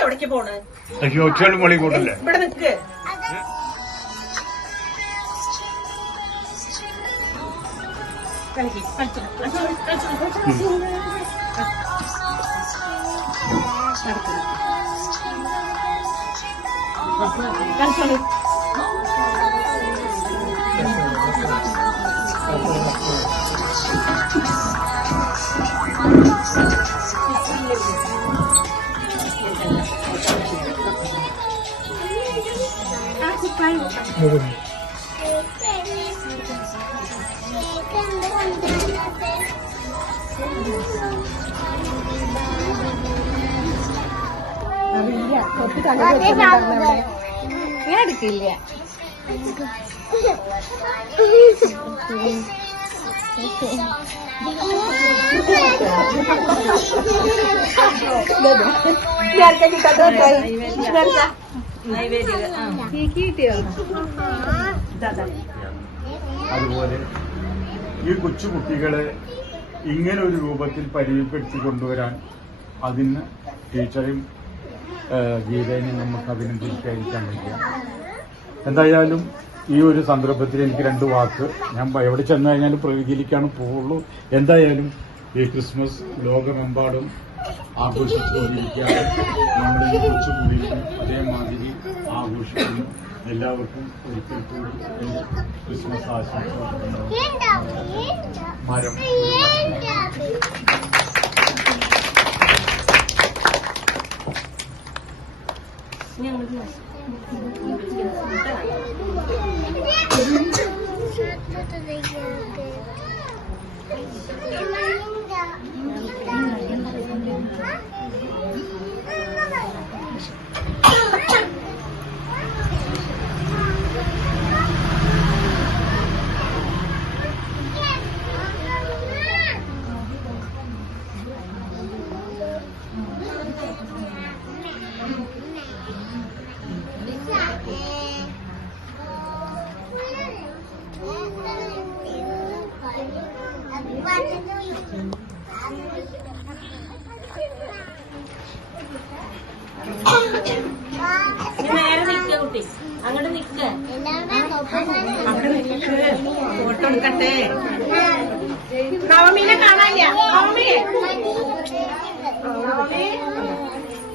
എവിടേക്ക് പോണ്? ഒച്ചയോട് മൊളി കൂട്ടല്ലേ? ഇവിടെ നിക്ക്. ഇങ്ങനെ എടുക്കില്ല. അതുപോലെ ഈ കൊച്ചുകുട്ടികളെ ഇങ്ങനെ ഒരു രൂപത്തിൽ പരിചയപ്പെടുത്തി കൊണ്ടുവരാൻ അതിന് ടീച്ചറും ഗീതേനെയും നമുക്ക് അഭിനന്ദിക്കാതിരിക്കാൻ വയ്യ. എന്തായാലും ഈ ഒരു സന്ദർഭത്തിൽ എനിക്ക് 2 വാക്ക് ഞാൻ എവിടെ ചെന്നു കഴിഞ്ഞാലും പ്രതികരിക്കാണ് പോവുള്ളൂ. എന്തായാലും ഈ ക്രിസ്മസ് ലോകമെമ്പാടും ആഘോഷിച്ചുകൊണ്ടിരിക്കുകയാണ്. നമ്മൾ ഈ കൊച്ചുകുടിയിലും അതേമാതിരി ആഘോഷിക്കുന്നു. എല്ലാവർക്കും ഒരിക്കൽ കൂടി ക്രിസ്മസ് ആശംസകൾ. മരം നേരെ നിക്ക കുട്ടി, അങ്ങോട്ട് നിക്ക. അവിടെ നിക്ക്, ഫോട്ടോ എടുക്കട്ടെ. നവമീനെ കാണാനില്ല. നവമി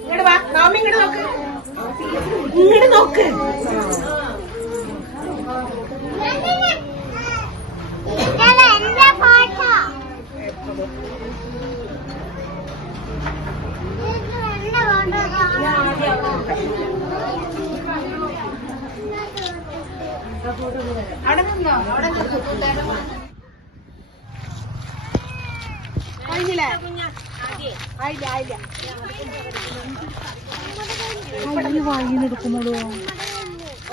ഇങ്ങോട്ട് വാ. നവമി ഇങ്ങോട്ട് നോക്ക്, ഇങ്ങോട്ട് നോക്ക്. അവിടെ നിന്നോ, അവിടെ കഴിഞ്ഞില്ലേ? ആയില്ല ആയില്ല. വാങ്ങിയെടുക്കുന്നതോ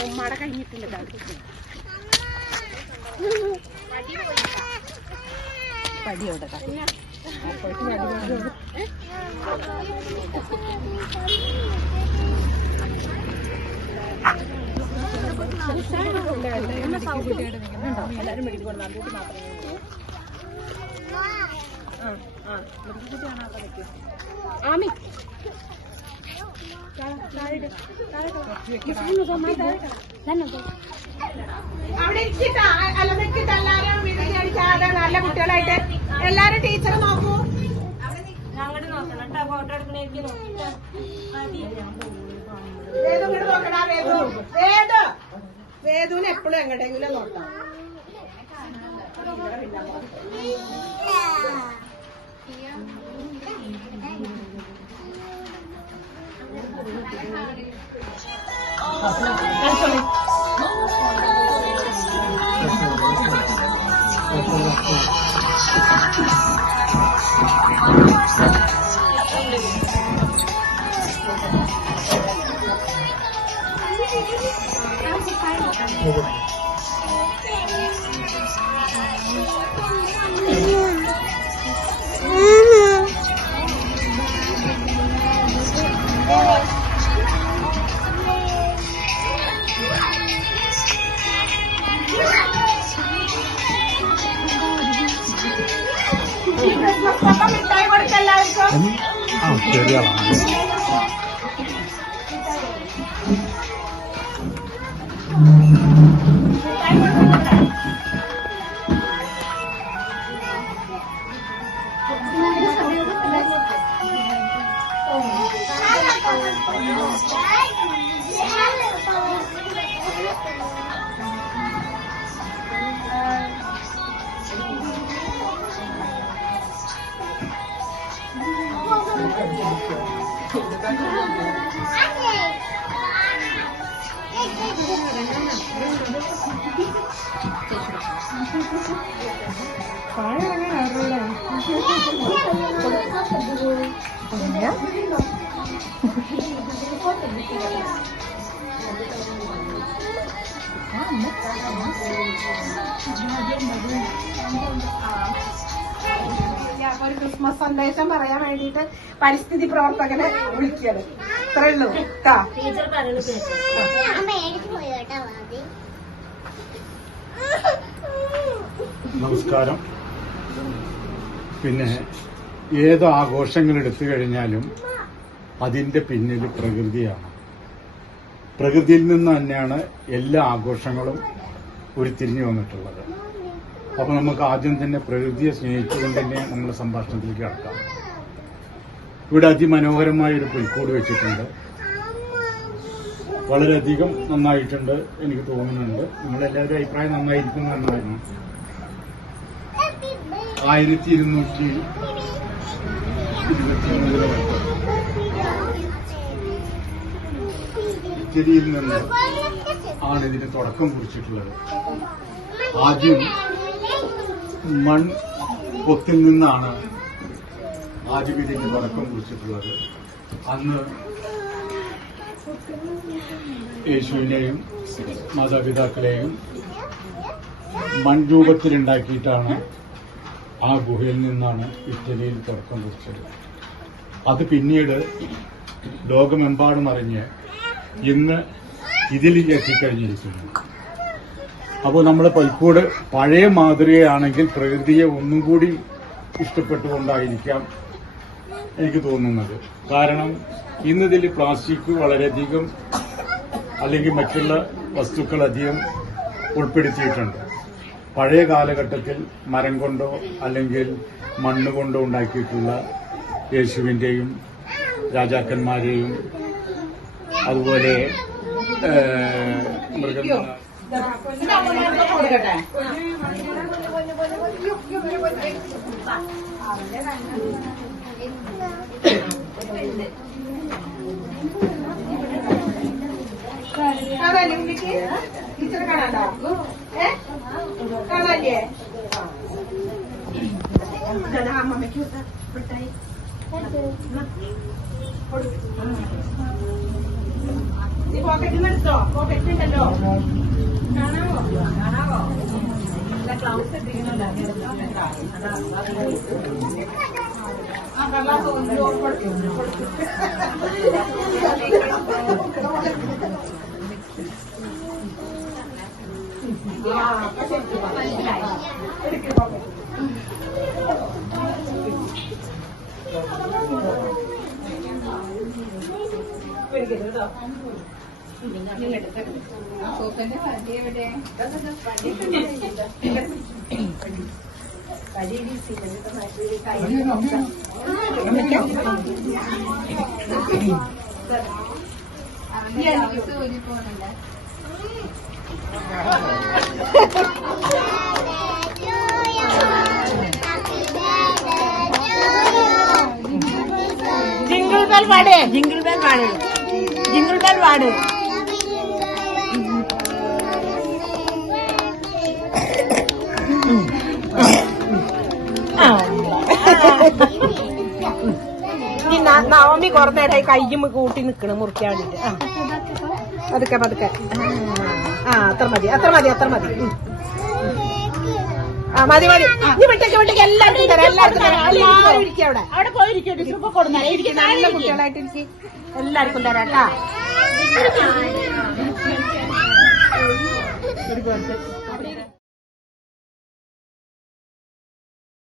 ഉമ്മടെ കഴിഞ്ഞിട്ടില്ല. പടിയോടെ എല്ലാരും മെഡിക്കൽ നാൽക്കൂട്ടി മാത്രമേ. ആമി അവിടെ ഇരിക്കട്ടോ. അല്ല നിൽക്കട്ടെ. എല്ലാരും വിളിച്ചടിച്ചാതെ നല്ല കുട്ടികളായിട്ട് എല്ലാരും ടീച്ചർ നോക്കൂ. അങ്ങോട്ട് നോക്കണം കേട്ടോ. ഫോട്ടോ എടുക്കണേക്ക് വേദു ഇങ്ങോട്ട് നോക്കടാ. വേദുവിന് എപ്പോഴും എങ്ങോട്ടെങ്കിലും നോക്കാം. ശരിയാണ്. ഒരു ക്രിസ്മസ് സന്ദേശം പറയാൻ വേണ്ടിട്ട് പരിസ്ഥിതി പ്രവർത്തകനെ വിളിക്കുകയാണ്. ഇത്രേ ഉള്ളൂ കേട്ടാ. നമസ്കാരം. പിന്നെ ഏത് ആഘോഷങ്ങൾ എടുത്തു കഴിഞ്ഞാലും അതിന്റെ പിന്നിൽ പ്രകൃതിയാണ്. പ്രകൃതിയിൽ നിന്ന് തന്നെയാണ് എല്ലാ ആഘോഷങ്ങളും ഉരുത്തിരിഞ്ഞു വന്നിട്ടുള്ളത്. അപ്പൊ നമുക്ക് ആദ്യം തന്നെ പ്രകൃതിയെ സ്നേഹിച്ചുകൊണ്ട് തന്നെ നമ്മുടെ സംഭാഷണത്തിലേക്ക് കടക്കാം. ഇവിടെ അതിമനോഹരമായ ഒരു പുൽക്കൂട് വെച്ചിട്ടുണ്ട്. വളരെയധികം നന്നായിട്ടുണ്ട് എനിക്ക് തോന്നുന്നുണ്ട്. നിങ്ങളെല്ലാവരും അഭിപ്രായം നന്നായിരിക്കും എന്നായിരുന്നു. 1223 ഇറ്റലിയിൽ നിന്ന് ആണ് ഇതിന് തുടക്കം കുറിച്ചിട്ടുള്ളത്. ആദ്യം മൺപൊത്തിൽ നിന്നാണ് ആദ്യം ഇതിന് തുടക്കം കുറിച്ചിട്ടുള്ളത്. അന്ന് യേശുവിനെയും മാതാപിതാക്കളെയും മൺരൂപത്തിലുണ്ടാക്കിയിട്ടാണ് ആ ഗുഹയിൽ നിന്നാണ് ഇറ്റലിയിൽ തുടക്കം കുറിച്ചത്. അത് പിന്നീട് ലോകമെമ്പാടും അറിഞ്ഞ് ഇന്ന് ഇതിൽ എത്തിക്കഴിഞ്ഞിരിക്കുന്നു. അപ്പോൾ നമ്മുടെ പുൽക്കൂട് പഴയ മാതൃകയാണെങ്കിൽ പ്രകൃതിയെ ഒന്നും കൂടി ഇഷ്ടപ്പെട്ടുകൊണ്ടായിരിക്കാം എനിക്ക് തോന്നുന്നത്. കാരണം ഇന്നിതിൽ പ്ലാസ്റ്റിക് വളരെയധികം അല്ലെങ്കിൽ മറ്റുള്ള വസ്തുക്കൾ അധികം ഉൾപ്പെടുത്തിയിട്ടുണ്ട്. പഴയ കാലഘട്ടത്തിൽ മരം കൊണ്ടോ അല്ലെങ്കിൽ മണ്ണ് കൊണ്ടോ ഉണ്ടാക്കിയിട്ടുള്ള യേശുവിന്റെയും രാജാക്കന്മാരെയും അതുപോലെ മൃഗങ്ങളെ ടീച്ചറെ കാണാണ്ടോ? കാണാല്ലേ? അമ്മമ്മയ്ക്ക് മിഠായി നീ പോക്കറ്റിൽ നിന്ന് എടുത്തോ? പോക്കറ്റ് ഉണ്ടല്ലോ. കാണാവോ? കാണാവോ? ക്ലൗസ് എത്തിക്കുന്നുണ്ടോ? ആ വെള്ളം കൊടുക്കും. ജിംഗിൾ ബെൽ പാട്, ജിംഗിൾ ബെൽ പാട്, ജിംഗിൾ ബെൽ പാട്. നവമി കുറേ നേരമായി കയ്യും കൂട്ടി നിക്കണ് മുറിക്കാൻ വേണ്ടിട്ട്. പതുക്കെ പതുക്കെ. അത്ര മതി, അത്ര മതി, അത്ര മതി. മതി മതി. നീ വിട്ടേക്ക് വിട്ടേക്ക്. എല്ലാവർക്കും തരാം, എല്ലാവർക്കും തരാം. എല്ലാവരും ഇരിക്കും അവിടെ. അവിടെ പോയിരിക്കും. നല്ല കുട്ടികളായിട്ട് ഇരിക്കും. എല്ലാവർക്കും തരാം കേട്ടാ.